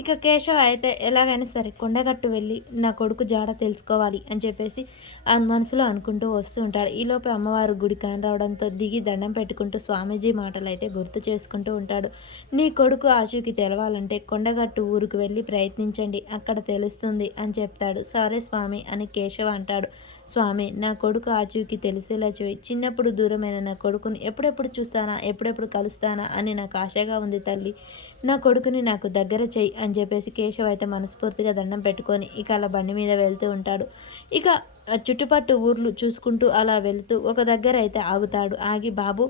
ఇక కేశవ అయితే ఎలాగైనా సరే కొండగట్టు వెళ్ళి నా కొడుకు జాడ తెలుసుకోవాలి అని చెప్పేసి ఆ మనసులో అనుకుంటూ వస్తూ ఉంటాడు. ఈలోపే అమ్మవారు గుడి కానరావడంతో దిగి దండం పెట్టుకుంటూ స్వామీజీ మాటలు అయితే గుర్తు చేసుకుంటూ ఉంటాడు. నీ కొడుకు ఆచూకీ తెలవాలంటే కొండగట్టు ఊరికి వెళ్ళి ప్రయత్నించండి, అక్కడ తెలుస్తుంది అని చెప్తాడు. సరే స్వామి అని కేశవ అంటాడు. స్వామి, నా కొడుకు ఆచూకీ తెలిసేలా చేయి. చిన్నప్పుడు దూరమైన నా కొడుకుని ఎప్పుడెప్పుడు చూస్తానా, ఎప్పుడెప్పుడు కలుస్తానా అని నాకు ఆశగా ఉంది తల్లి. నా కొడుకుని నాకు దగ్గర చెయ్యి అని చెప్పేసి కేశవ్ అయితే మనస్ఫూర్తిగా దండం పెట్టుకొని ఇక అలా బండి మీద వెళ్తూ ఉంటాడు. ఇక చుట్టుపట్టు ఊర్లు చూసుకుంటూ అలా వెళ్తూ ఒక దగ్గర అయితే ఆగుతాడు. ఆగి బాబు,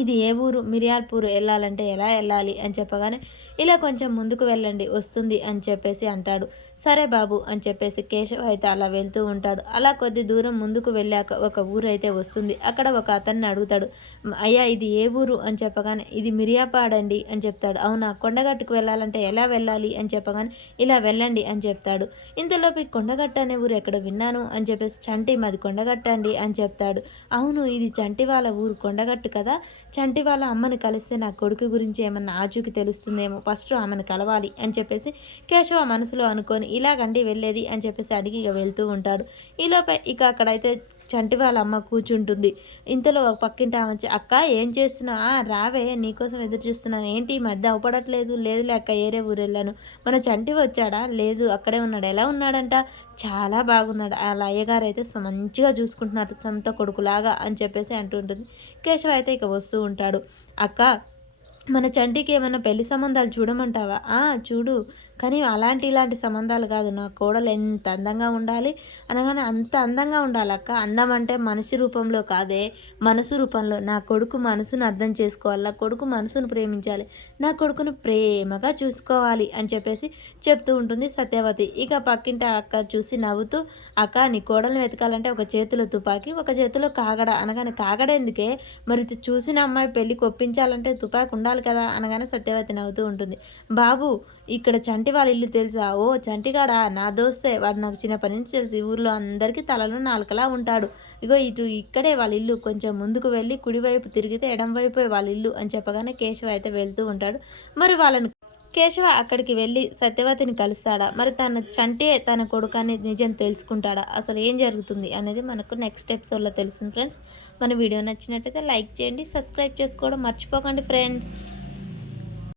ఇది ఏ ఊరు? మిర్యాలపూర్ వెళ్ళాలంటే ఎలా వెళ్ళాలి అని చెప్పగానే ఇలా కొంచెం ముందుకు వెళ్ళండి వస్తుంది అని చెప్పేసి అంటాడు. సరే బాబు అని చెప్పేసి కేశవ్ అయితే అలా వెళ్తూ ఉంటాడు. అలా కొద్ది దూరం ముందుకు వెళ్ళాక ఒక ఊరు అయితే వస్తుంది. అక్కడ ఒక అతన్ని అడుగుతాడు. అయ్యా ఇది ఏ ఊరు అని చెప్పగానే ఇది మిరియాపాడండి అని చెప్తాడు. అవునా, కొండగట్టుకు వెళ్ళాలంటే ఎలా వెళ్ళాలి అని చెప్పగానే ఇలా వెళ్ళండి అని చెప్తాడు. ఇంతలోపు ఈ కొండగట్టు అనే ఊరు ఎక్కడ విన్నాను అని చెప్పేసి చంటి మాది కొండగట్టు అండి అని చెప్తాడు. అవును, ఇది చంటి వాళ్ళ ఊరు కొండగట్టు కదా. చంటి వాళ్ళ అమ్మని కలిస్తే నా కొడుకు గురించి ఏమన్నా ఆచూకి తెలుస్తుందేమో, ఫస్ట్ ఆమెను కలవాలి అని చెప్పేసి కేశవ మనసులో అనుకొని ఇలాగండి వెళ్ళేది అని చెప్పేసి అడిగి ఇక వెళ్తూ ఉంటాడు. ఈలోపే ఇక అక్కడైతే చంటి వాళ్ళ అమ్మ కూర్చుంటుంది. ఇంతలో ఒక పక్కింటి ఆమె వచ్చి, అక్క ఏం చేస్తున్నా? రావే, నీకోసం ఎదురు చూస్తున్నాను. ఏంటి ఈ మధ్య అవపడట్లేదు? లేదులే అక్క, ఏరే ఊరు వెళ్ళాను. మన చంటి వచ్చాడా? లేదు, అక్కడే ఉన్నాడు. ఎలా ఉన్నాడంట? చాలా బాగున్నాడు. అలా అయ్యగారు అయితే మంచిగా చూసుకుంటున్నారు సొంత కొడుకులాగా అని చెప్పేసి అంటుంటుంది. కేశవ అయితే ఇక వస్తూ ఉంటాడు. అక్క, మన చంటికి ఏమైనా పెళ్లి సంబంధాలు చూడమంటావా? చూడు, కానీ అలాంటి ఇలాంటి సంబంధాలు కాదు. నా కోడలు ఎంత అందంగా ఉండాలి అనగానే అంత అందంగా ఉండాలక్క. అందం అంటే మనిషి రూపంలో కాదే, మనసు రూపంలో. నా కొడుకు మనసును అర్థం చేసుకోవాలి, నా కొడుకు మనసును ప్రేమించాలి, నా కొడుకును ప్రేమగా చూసుకోవాలి అని చెప్పేసి చెప్తూ ఉంటుంది సత్యవతి. ఇక పక్కింటి అక్క చూసి నవ్వుతూ, అక్క నీ కోడల్ని వెతకాలంటే ఒక చేతిలో తుపాకీ, ఒక చేతిలో కాగడ అనగానే కాగడ ఎందుకే, మరి చూసిన అమ్మాయి పెళ్ళికి ఒప్పించాలంటే తుపాకి ఉండాలి కదా అనగానే సత్యవతి నవ్వుతూ ఉంటుంది. బాబు, ఇక్కడ చంటి వాళ్ళ ఇల్లు తెలుసా? ఓ చంటిగాడా, నా దోస్తే, వాడు నాకు చిన్నప్పటి నుంచి తెలిసి ఊర్లో అందరికీ తలలో నాలుకలా ఉంటాడు. ఇగో ఇటు ఇక్కడే వాళ్ళ ఇల్లు, కొంచెం ముందుకు వెళ్ళి కుడివైపు తిరిగితే ఎడం వైపే వాళ్ళ ఇల్లు అని చెప్పగానే కేశవ అయితే వెళ్తూ ఉంటాడు. మరి వాళ్ళని కేశవ అక్కడికి వెళ్ళి సత్యవతిని కలుస్తాడా? మరి తన చంటే తన కొడుకని నిజం తెలుసుకుంటాడా? అసలు ఏం జరుగుతుంది అనేది మనకు నెక్స్ట్ ఎపిసోడ్లో తెలుస్తుంది ఫ్రెండ్స్. మన వీడియో నచ్చినట్టయితే లైక్ చేయండి, సబ్స్క్రైబ్ చేసుకోవడం మర్చిపోకండి ఫ్రెండ్స్.